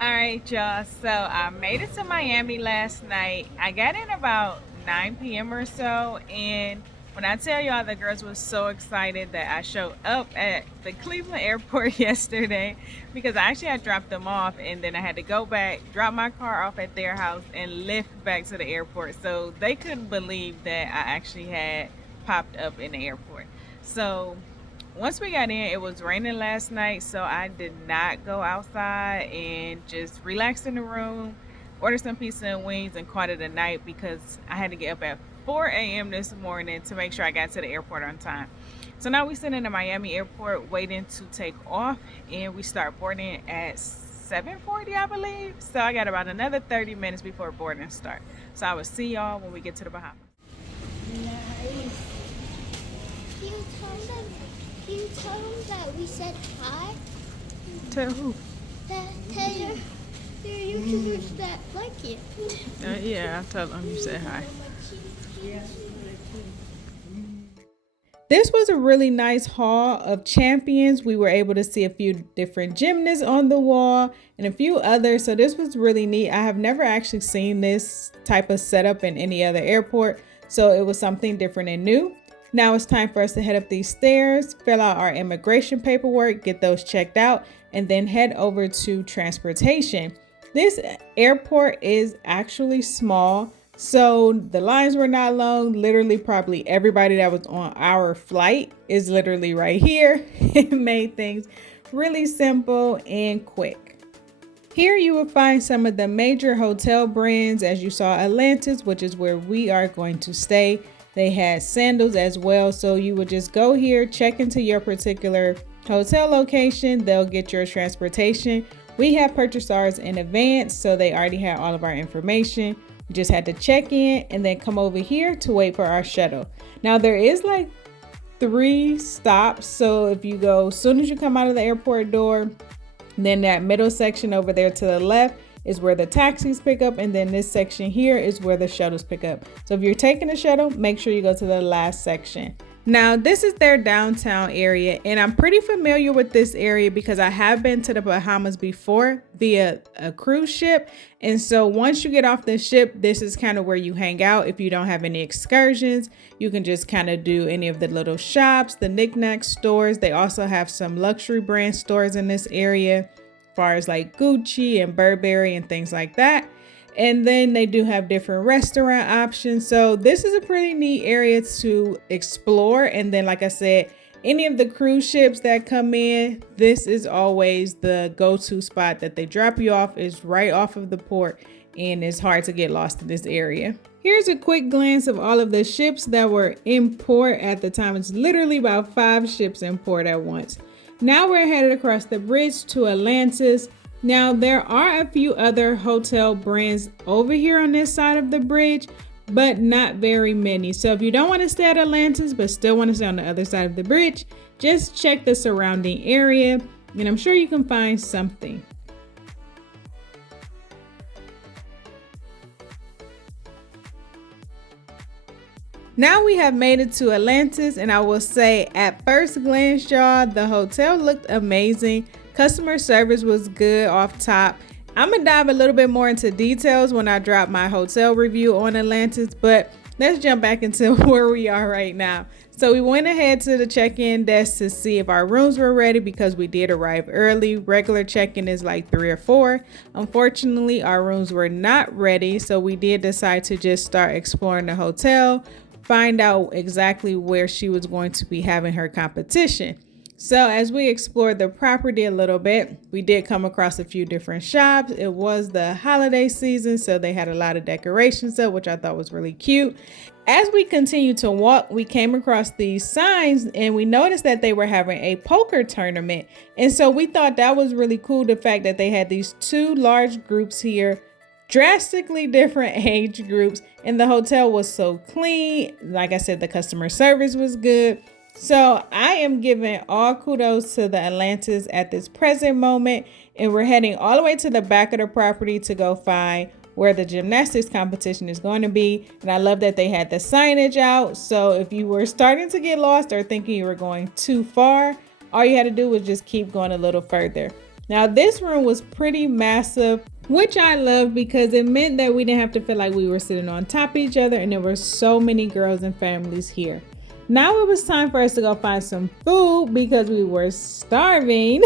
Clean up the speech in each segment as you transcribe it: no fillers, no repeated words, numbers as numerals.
All right, y'all. So I made it to Miami last night. I got in about 9 p.m. or so. And when I tell y'all, the girls was so excited that I showed up at the Cleveland airport yesterday because I actually had dropped them off and then I had to go back, drop my car off at their house, and lift back to the airport. So they couldn't believe that I actually had popped up in the airport. So once we got in, it was raining last night, so I did not go outside and just relaxed in the room, ordered some pizza and wings, and called it a night because I had to get up at 4 a.m. this morning to make sure I got to the airport on time. So now we sitting in the Miami airport waiting to take off, and we start boarding at 7:40, I believe. So I got about another 30 minutes before boarding start. So I will see y'all when we get to the Bahamas. Nice. Can you tell them? Can you tell them that we said hi? Tell who? Tell your YouTubers that like it. Yeah, I told them you said hi. Yeah. This was a really nice haul of champions. We were able to see a few different gymnasts on the wall and a few others. So this was really neat. I have never actually seen this type of setup in any other airport. So it was something different and new. Now it's time for us to head up these stairs, fill out our immigration paperwork, get those checked out, and then head over to transportation. This airport is actually small. So the lines were not long. Literally, probably everybody that was on our flight is literally right here. It made things really simple and quick. Here you will find some of the major hotel brands. As you saw, Atlantis, which is where we are going to stay. They had sandals as well. So you would just go here, check into your particular hotel location. They'll get your transportation. We have purchased ours in advance, so they already had all of our information. We just had to check in and then come over here to wait for our shuttle. Now there is like 3 stops. So if you go, as soon as you come out of the airport door, then that middle section over there to the left is where the taxis pick up. And then this section here is where the shuttles pick up. So if you're taking a shuttle, make sure you go to the last section. Now, this is their downtown area, and I'm pretty familiar with this area because I have been to the Bahamas before via a cruise ship. And so once you get off the ship, this is kind of where you hang out. If you don't have any excursions, you can just kind of do any of the little shops, the knickknack stores. They also have some luxury brand stores in this area, as far as like Gucci and Burberry and things like that. And then they do have different restaurant options. So this is a pretty neat area to explore. And then, like I said, any of the cruise ships that come in, this is always the go-to spot that they drop you off. Is right off of the port, and it's hard to get lost in this area. Here's a quick glance of all of the ships that were in port at the time. It's literally about 5 ships in port at once. Now we're headed across the bridge to Atlantis. Now, there are a few other hotel brands over here on this side of the bridge, but not very many. So if you don't want to stay at Atlantis, but still want to stay on the other side of the bridge, just check the surrounding area, and I'm sure you can find something. Now we have made it to Atlantis, and I will say at first glance, y'all, the hotel looked amazing. Customer service was good off top. I'm gonna dive a little bit more into details when I drop my hotel review on Atlantis, but let's jump back into where we are right now. So we went ahead to the check-in desk to see if our rooms were ready because we did arrive early. Regular check-in is like 3 or 4. Unfortunately, our rooms were not ready, so we did decide to just start exploring the hotel, find out exactly where she was going to be having her competition. So as we explored the property a little bit, we did come across a few different shops. It was the holiday season, so they had a lot of decorations up, which I thought was really cute. As we continued to walk, we came across these signs and we noticed that they were having a poker tournament. And so we thought that was really cool, the fact that they had these 2 large groups here, drastically different age groups, and the hotel was so clean. Like I said, the customer service was good. So I am giving all kudos to the Atlantis at this present moment, and we're heading all the way to the back of the property to go find where the gymnastics competition is going to be. And I love that they had the signage out. So if you were starting to get lost or thinking you were going too far, all you had to do was just keep going a little further. Now this room was pretty massive, which I love because it meant that we didn't have to feel like we were sitting on top of each other, and there were so many girls and families here. Now it was time for us to go find some food because we were starving.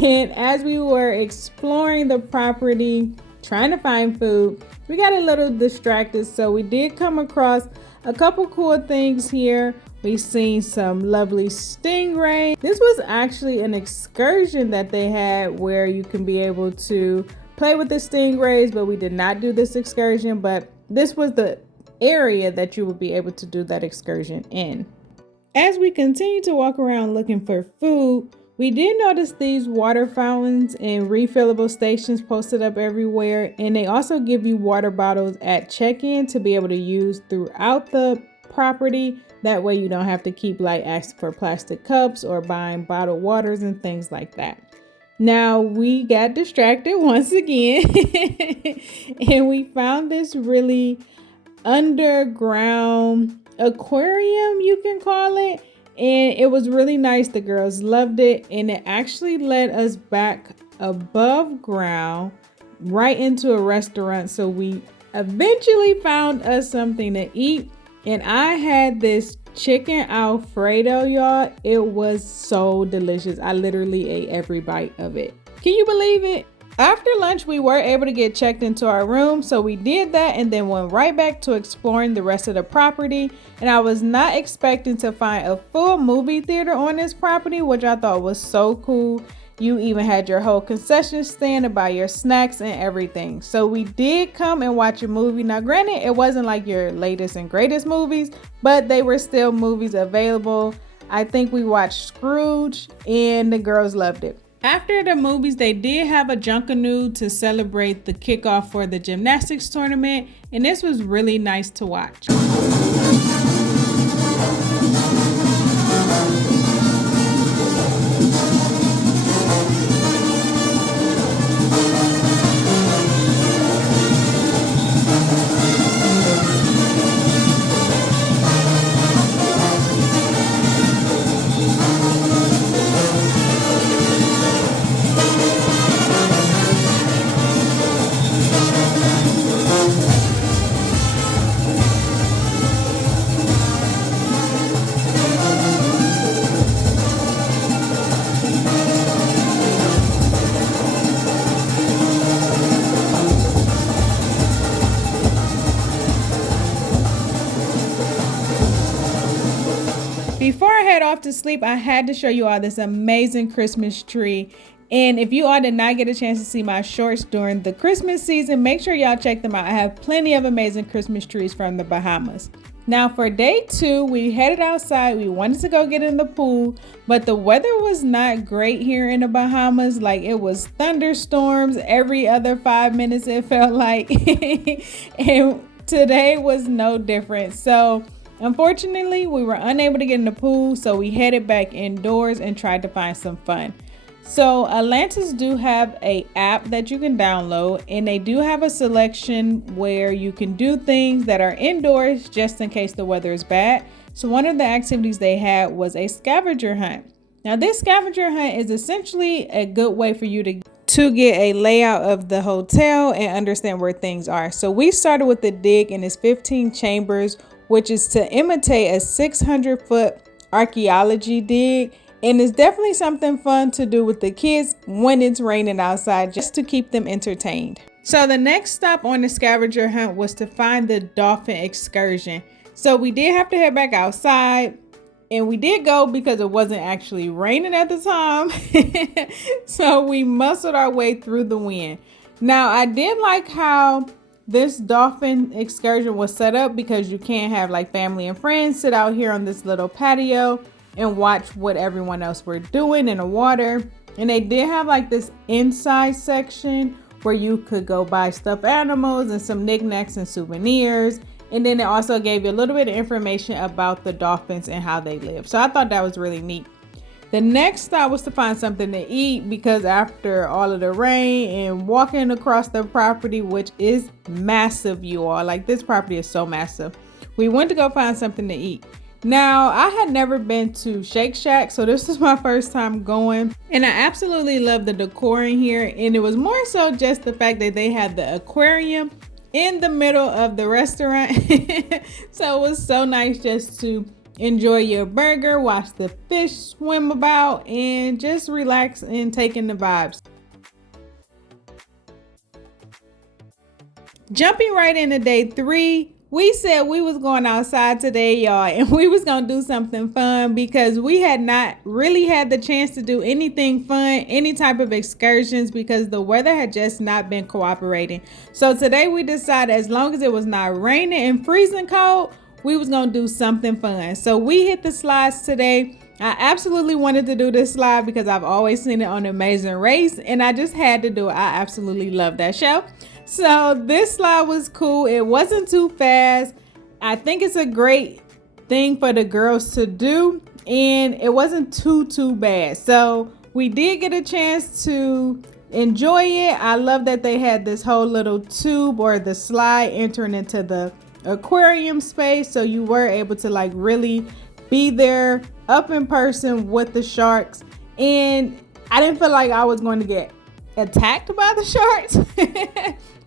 And as we were exploring the property, trying to find food, we got a little distracted. So we did come across a couple cool things here. We seen some lovely stingrays. This was actually an excursion that they had where you can be able to play with the stingrays, but we did not do this excursion, but this was the area that you would be able to do that excursion in. As we continue to walk around looking for food, we did notice these water fountains and refillable stations posted up everywhere, and they also give you water bottles at check-in to be able to use throughout the property. That way you don't have to keep like asking for plastic cups or buying bottled waters and things like that. Now we got distracted once again and we found this really underground aquarium, you can call it, and it was really nice. The girls loved it, and it actually led us back above ground right into a restaurant. So we eventually found us something to eat, and I had this chicken Alfredo, y'all. It was so delicious. I literally ate every bite of it. Can you believe it? After lunch, we were able to get checked into our room, so we did that and then went right back to exploring the rest of the property. And I was not expecting to find a full movie theater on this property, which I thought was so cool. You even had your whole concession stand to buy your snacks and everything. So we did come and watch a movie. Now, granted, it wasn't like your latest and greatest movies, but they were still movies available. I think we watched Scrooge and the girls loved it. After the movies, they did have a Junkanoo to celebrate the kickoff for the gymnastics tournament, and this was really nice to watch. Before I head off to sleep, I had to show you all this amazing Christmas tree. And if you all did not get a chance to see my shorts during the Christmas season, make sure y'all check them out. I have plenty of amazing Christmas trees from the Bahamas. Now for day 2, we headed outside. We wanted to go get in the pool, but the weather was not great here in the Bahamas. Like, it was thunderstorms every other 5 minutes, it felt like. And today was no different. So unfortunately, we were unable to get in the pool, so we headed back indoors and tried to find some fun. So Atlantis do have an app that you can download, and they do have a selection where you can do things that are indoors just in case the weather is bad. So one of the activities they had was a scavenger hunt. Now this scavenger hunt is essentially a good way for you to get a layout of the hotel and understand where things are. So we started with the dig, and it's 15 chambers, which is to imitate a 600-foot archaeology dig. And it's definitely something fun to do with the kids when it's raining outside, just to keep them entertained. So the next stop on the scavenger hunt was to find the dolphin excursion. So we did have to head back outside, and we did go because it wasn't actually raining at the time. So we muscled our way through the wind. Now I did like how this dolphin excursion was set up, because you can't have like family and friends sit out here on this little patio and watch what everyone else were doing in the water. And they did have like this inside section where you could go buy stuffed animals and some knickknacks and souvenirs. And then it also gave you a little bit of information about the dolphins and how they live. So I thought that was really neat. The next stop was to find something to eat, because after all of the rain and walking across the property, which is massive, you all, like this property is so massive, we went to go find something to eat. Now, I had never been to Shake Shack, so this was my first time going. And I absolutely love the decor in here. And it was more so just the fact that they had the aquarium in the middle of the restaurant. So it was so nice just to enjoy your burger, watch the fish swim about, and just relax and take in the vibes. Jumping right into day 3, we said we was going outside today, y'all, and we was gonna do something fun because we had not really had the chance to do anything fun, any type of excursions, because the weather had just not been cooperating. So today we decided, as long as it was not raining and freezing cold, we was gonna do something fun. So we hit the slides today. I absolutely wanted to do this slide because I've always seen it on Amazing Race, and I just had to do it. I absolutely love that show. So this slide was cool. It wasn't too fast. I think it's a great thing for the girls to do, and it wasn't too bad. So we did get a chance to enjoy it. I love that they had this whole little tube or the slide entering into the aquarium space, so you were able to like really be there up in person with the sharks. And I didn't feel like I was going to get attacked by the sharks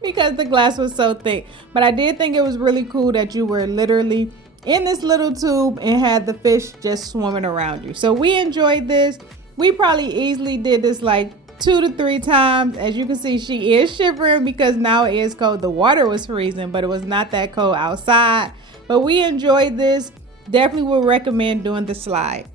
because the glass was so thick, but I did think it was really cool that you were literally in this little tube and had the fish just swimming around you. So we enjoyed this. We probably easily did this like 2 to 3 times. As you can see, she is shivering because now it is cold. The water was freezing, but it was not that cold outside. But we enjoyed this. Definitely would recommend doing the slide.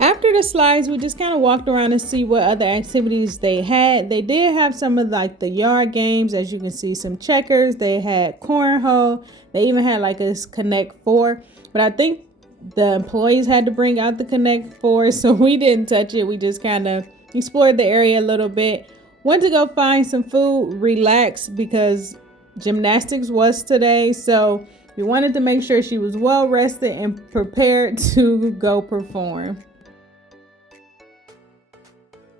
After the slides, we just kind of walked around to see what other activities they had. They did have some of like the yard games. As you can see, some checkers. They had cornhole. They even had like a Connect 4. But I think the employees had to bring out the Connect 4, so we didn't touch it. We just kind of explored the area a little bit. Went to go find some food, relax, because gymnastics was today. So we wanted to make sure she was well rested and prepared to go perform.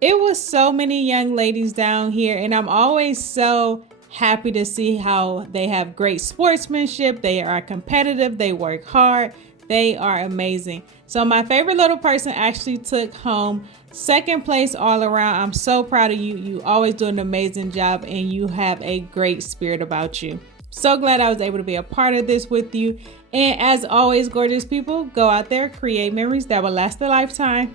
It was so many young ladies down here, and I'm always so happy to see how they have great sportsmanship. They are competitive, they work hard, they are amazing. So my favorite little person actually took home 2nd place all around. I'm so proud of you. You always do an amazing job, and you have a great spirit about you. So glad I was able to be a part of this with you. And as always, gorgeous people, go out there, create memories that will last a lifetime.